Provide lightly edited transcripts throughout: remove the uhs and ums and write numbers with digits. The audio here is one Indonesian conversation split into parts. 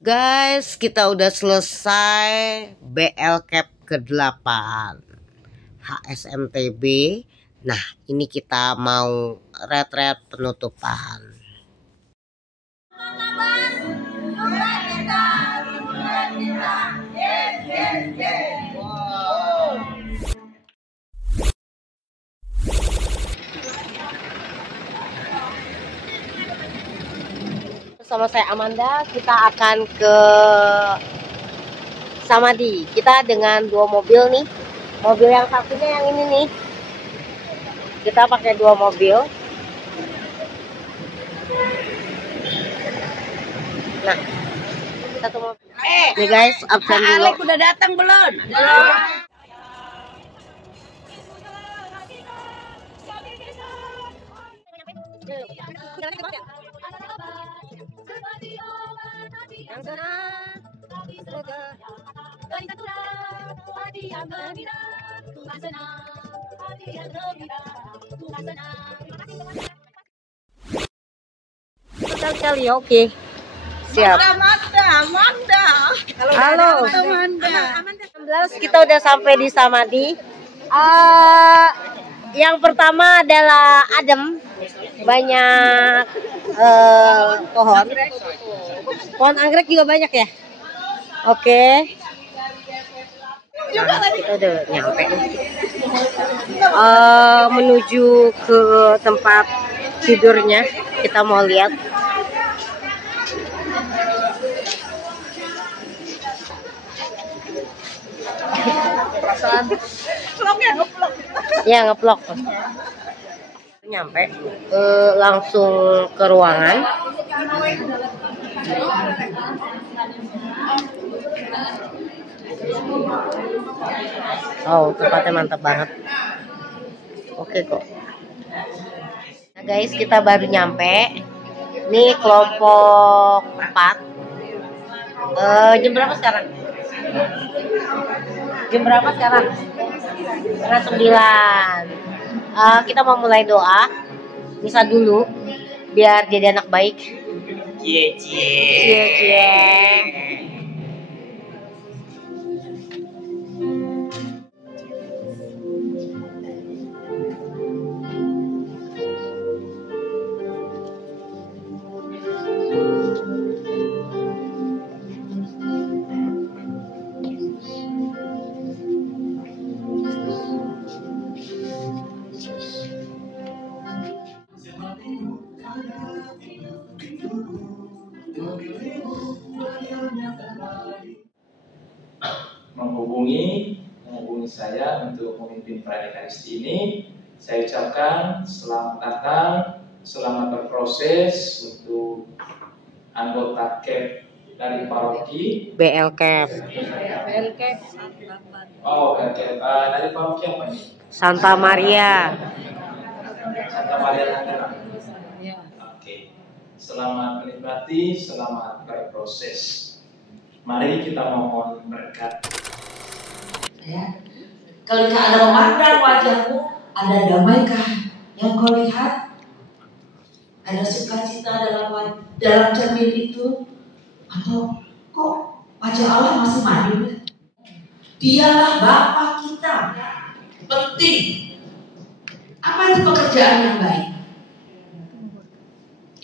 Guys, kita udah selesai BL Cap ke-8 HSMTB. Nah, ini kita mau retret penutupan. Sama saya Amanda, kita akan ke Samadhi. Kita dengan 2 mobil nih. Mobil yang satunya yang ini nih. Kita pakai 2 mobil. Nah, satu mobil. Nih guys, absen dulu. Alek udah datang belum? Sekali, oke. Siap. Amanda. Halo. Amanda. 16 kita udah sampai di Samadhi. Yang pertama adalah adem, banyak pohon anggrek juga banyak ya. Oke. Nah, kita udah nyampe menuju ke tempat tidurnya. Kita mau lihat. Ya, ngeplok. Nyampe langsung ke ruangan. Oh, tempatnya mantap banget. Oke kok. Nah guys, kita baru nyampe. Ini kelompok 4. Jam berapa sekarang? Jam berapa sekarang? Setengah 9. Kita mau mulai doa. Misa dulu biar jadi anak baik. Cie. menghubungi saya untuk memimpin perayaan Ekaristi ini. Saya ucapkan selamat datang, selamat berproses untuk anggota CAP dari paroki BL Cap. Oh, CAP dari paroki apa nih? Santa Maria. Santa Maria Nagara. Oke. Selamat menikmati, selamat berproses. Mari kita mohon berkat. Ya. Kalau ada memandang wajahmu, ada damaikah yang kau lihat? Ada sukacita dalam cermin itu? Atau kok wajah Allah masih madu? Dialah Bapa kita. Penting. Apa itu pekerjaan yang baik?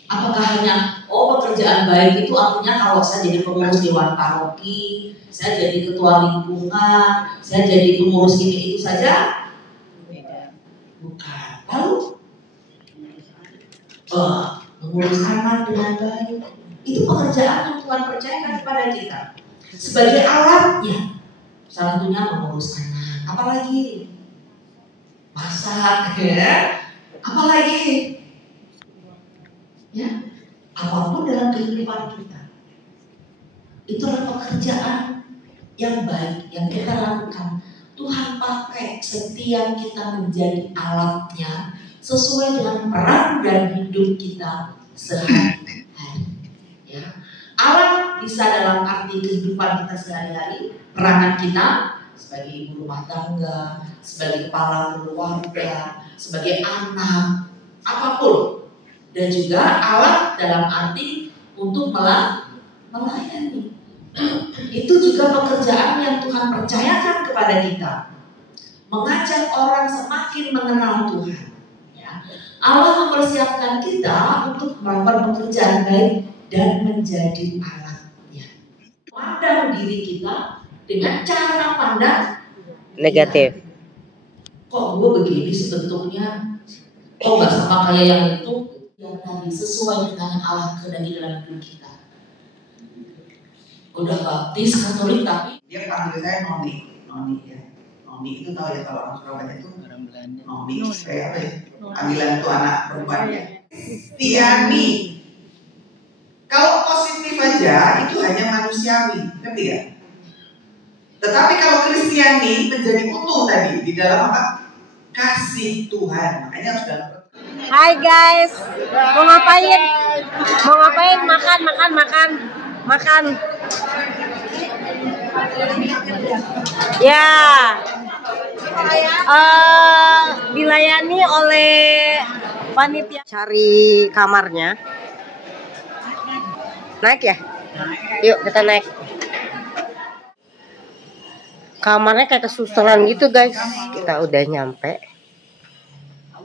Apakah hanya pekerjaan baik itu artinya kalau saya jadi pengurus dewan paroki, saya jadi ketua lingkungan, saya jadi pengurus ini itu saja? Bukan. Lalu mengurus anak dengan baik itu pekerjaan yang Tuhan percayakan kepada kita sebagai alatnya. Salah satunya mengurus anak. Apalagi masak, ya. Apalagi ya, apapun dalam kehidupan kita, itulah pekerjaan yang baik yang kita lakukan. Tuhan pakai setiap kita menjadi alatnya sesuai dengan peran dan hidup kita sehari-hari. Ya. Alat bisa dalam arti kehidupan kita sehari-hari, peranan kita sebagai ibu rumah tangga, sebagai kepala keluarga, sebagai anak, apapun. Dan juga alat dalam arti untuk melayani. Itu juga pekerjaan yang Tuhan percayakan kepada kita. Mengajak orang semakin mengenal Tuhan. Ya. Allah mempersiapkan kita untuk melakukan pekerjaan baik dan menjadi alatnya. Pandang diri kita dengan cara pandang Negatif. Kok gue begini sebentuknya? Kok gak sama kayak yang itu? Yang tadi sesuai dengan Allah kehendaki dalam hidup kita. Udah baptis Katolik tapi dia panggil saya Noni ya. Noni itu tahu ya kalau orang Surabaya itu Noni kayak apa ya? Panggilan itu anak perempuannya. Tiani. Kalau positif aja itu hanya manusiawi, ngerti ya? Tetapi kalau Kristiani menjadi utuh tadi di dalam apa? Kasih Tuhan. Makanya harus dalam. Hai guys, mau ngapain? Mau ngapain? Makan. Ya, dilayani oleh panitia. Cari kamarnya. Naik ya? Yuk kita naik. Kamarnya kayak kesusahan gitu guys. Kita udah nyampe.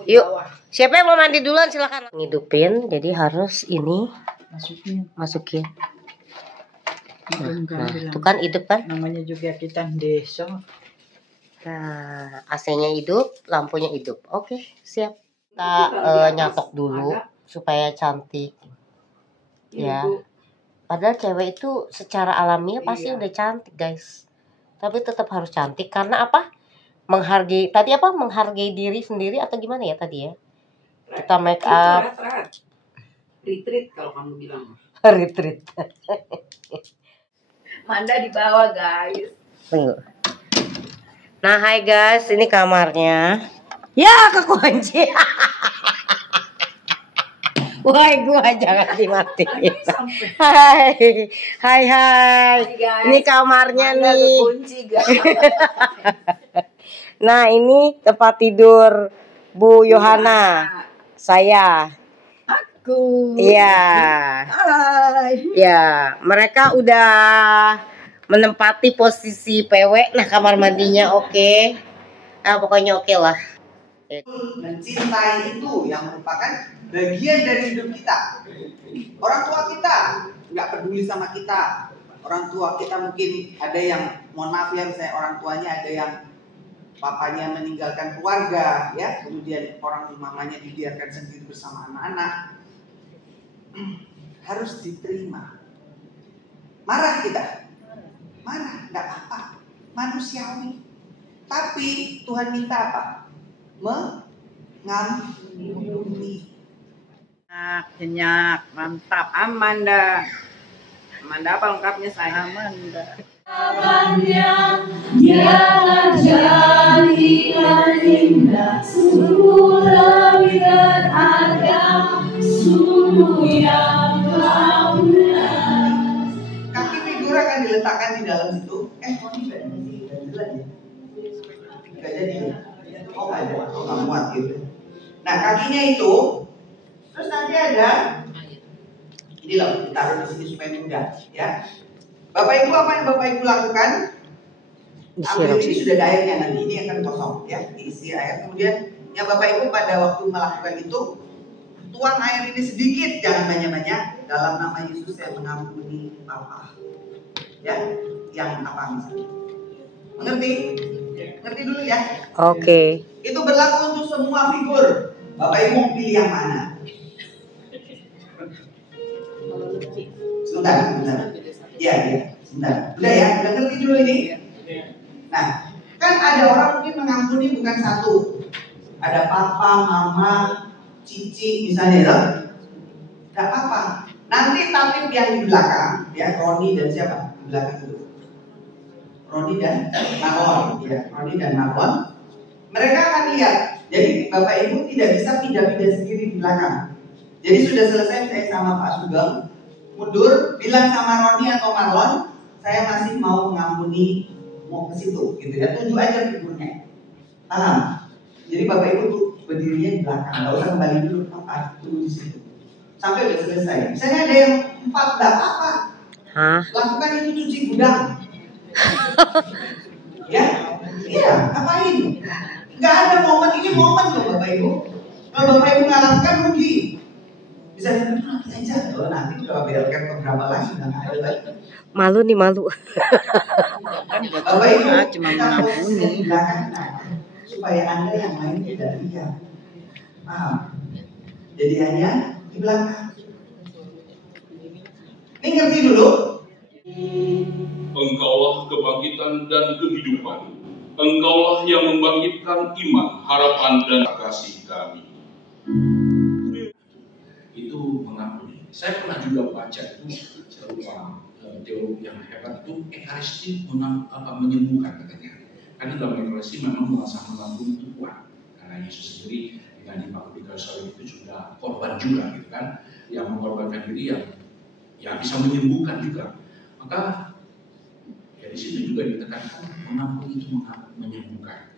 Yuk, siapa yang mau mandi duluan silakan. Ngidupin, jadi harus ini masukin. Nah, itu kan hidup kan? Namanya juga kita desa. Nah, AC-nya hidup, lampunya hidup. Oke, siap. Kita nyatok dulu supaya cantik. Ya. Padahal cewek itu secara alamiah pasti udah cantik guys. Tapi tetap harus cantik karena apa? Menghargai tadi apa? Menghargai diri sendiri atau gimana ya tadi ya? Kita make up. Retreat kalau kamu bilang. Retreat. Manda di bawah guys. Tunggu. Nah, hai guys, ini kamarnya. Ya, kekunci. Woi, gua jangan dimatiin. Hai. Ini kamarnya nih. Kunci, guys. Nah, ini tempat tidur Bu Yohana. Saya. Aku. Iya. Hai. Ya, mereka udah menempati posisi PW. Nah, kamar mandinya oke. Pokoknya oke lah. Mencintai itu yang merupakan bagian dari hidup kita. Orang tua kita nggak peduli sama kita. Orang tua kita mungkin ada yang, mohon maaf ya, misalnya orang tuanya ada yang papanya meninggalkan keluarga, ya, kemudian orang mamanya dibiarkan sendiri bersama anak-anak. Harus diterima. Marah kita, marah, nggak apa-apa, manusiawi. Tapi Tuhan minta apa? Mengampuni. Kenyak, mantap. Amanda apa lengkapnya saya? Amanda. Yang jadikan indah, sungguh lebih berharga, sungguh yang benar. Kaki figur akan diletakkan di dalam situ. Kok ini nggak jadi? Oh nggak muat gitu. Nah kakinya itu, terus nanti ada ini loh, ditaruh di sini supaya mudah, ya. Bapak Ibu, apa yang Bapak Ibu lakukan? Ambil ini, sudah ada airnya, nanti ini akan kosong, ya, diisi air. Kemudian yang Bapak Ibu pada waktu melakukan itu, tuang air ini sedikit, jangan banyak-banyak. Dalam nama Yesus saya mengampuni Papa, ya, yang apa misalnya. Mengerti? Ngerti dulu ya. Oke. Itu berlaku untuk semua figur. Bapak Ibu mau pilih yang mana? Sebentar. Iya, sebentar. Udah ya, udah ngerti dulu ini. Nah, kan ada orang mungkin mengampuni bukan satu. Ada papa, mama, cici misalnya ya. Gak apa-apa. Nanti tatip yang di belakang, ya, Roni dan siapa? Di belakang itu. Roni dan Marlon, ya, Roni dan Marlon. Mereka akan lihat. Jadi Bapak Ibu tidak bisa pindah-pindah sendiri di belakang. Jadi sudah selesai saya sama Pak Sugeng, mundur, bilang sama Roni atau Marlon, saya masih mau mengampuni, mau ke situ, gitu ya. Tunjuk aja figurnya. Paham? Jadi Bapak Ibu tuh berdirinya di belakang, nggak usah kembali dulu, apa dulu di situ. Sampai udah selesai. Misalnya ada yang 4, nggak apa-apa. Hah? Lakukan itu, cuci gudang. Ya, iya, ngapain? Nggak ada momen, ini momen loh Bapak Ibu. Kalau Bapak Ibu nggak lakukan rugi. Bisa dibilang nanti aja, loh nanti kalau biarkan beberapa lagi udah nggak ada lagi. Malu nih, malu. Kan buat Bapak Ibu doa cuma kita mengampuni. di belakang supaya Anda yang lain tidak lihat. Paham? Jadi hanya di belakang. Ini ngerti dulu. Engkaulah kebangkitan dan kehidupan. Engkaulah yang membangkitkan iman, harapan, dan kasih kami. Itu mengampuni. Saya pernah juga baca itu, saya lupa teologi yang hebat itu, ekaristi menyembuhkan katanya. Karena dalam ekaristi memang merasakan mengampuni itu kuat. Karena Yesus sendiri dengan dipaku di kayu salib itu sudah korban juga, gitu kan? Yang mengorbankan diri yang bisa menyembuhkan juga. Maka ya di situ juga ditekankan mengampuni itu menyembuhkan.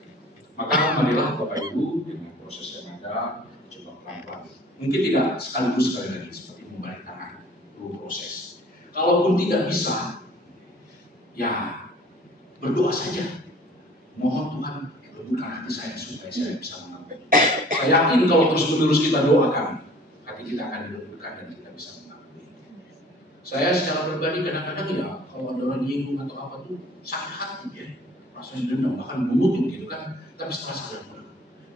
Maka marilah Bapak Ibu dengan proses yang ada coba pelan-pelan. Mungkin tidak sekaligus sekali lagi seperti membalik tangan, perlu proses. Kalaupun tidak bisa, ya berdoa saja. Mohon Tuhan lembutkan hati saya supaya saya bisa mengampuni. Saya yakin kalau terus-menerus kita doakan, hati kita akan dilembutkan dan kita bisa mengampuni. Saya secara pribadi kadang-kadang ya kalau ada orang nyinggung atau apa tuh sakit hati ya, rasanya dendam bahkan mengutuk gitu kan. Tapi setelah sadar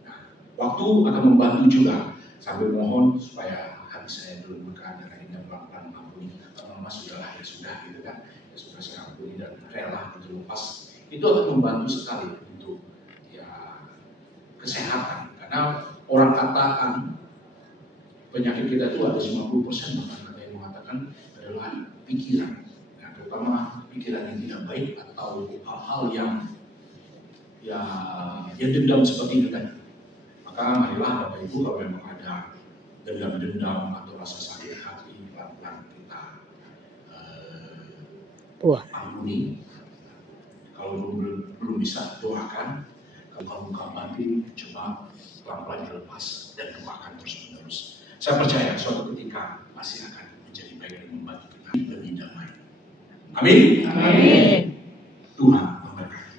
nah, waktu akan membantu juga sambil mohon supaya hati saya dilembutkan dan akhirnya pelan-pelan mengampuni. Kalau mas sudahlah ya sudah gitu kan, ya sudah saya ampuni dan rela itu lepas. Itu akan membantu sekali untuk ya kesehatan. Karena orang katakan penyakit kita itu ada 50% bahkan ada yang mengatakan adalah pikiran. Nah, terutama pikiran yang tidak baik atau hal-hal yang dendam seperti itu tadi. Maka marilah Bapak Ibu kalau memang ada dendam-dendam atau rasa sakit hati pelan-pelan kita ampuni. Kalau belum bisa doakan. Kalau buka batin coba pelan-pelan dilepas dan doakan terus-menerus. Saya percaya suatu ketika pasti akan menjadi baik dan membantu kita lebih damai. Amin. Amin. Tuhan memberkati.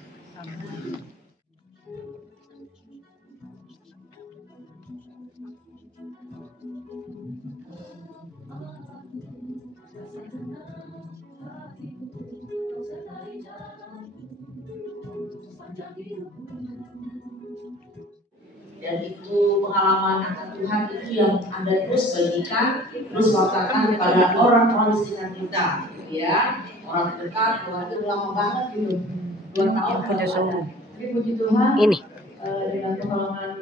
Dan itu pengalaman akan Tuhan itu yang Anda terus bagikan, terus wartakan kepada orang-orang di sekitar kita, ya, orang terdekat. Tuhan itu lama banget gitu, 2 tahun. Punya sembuh. Tapi puji Tuhan, Ini dengan pertolongan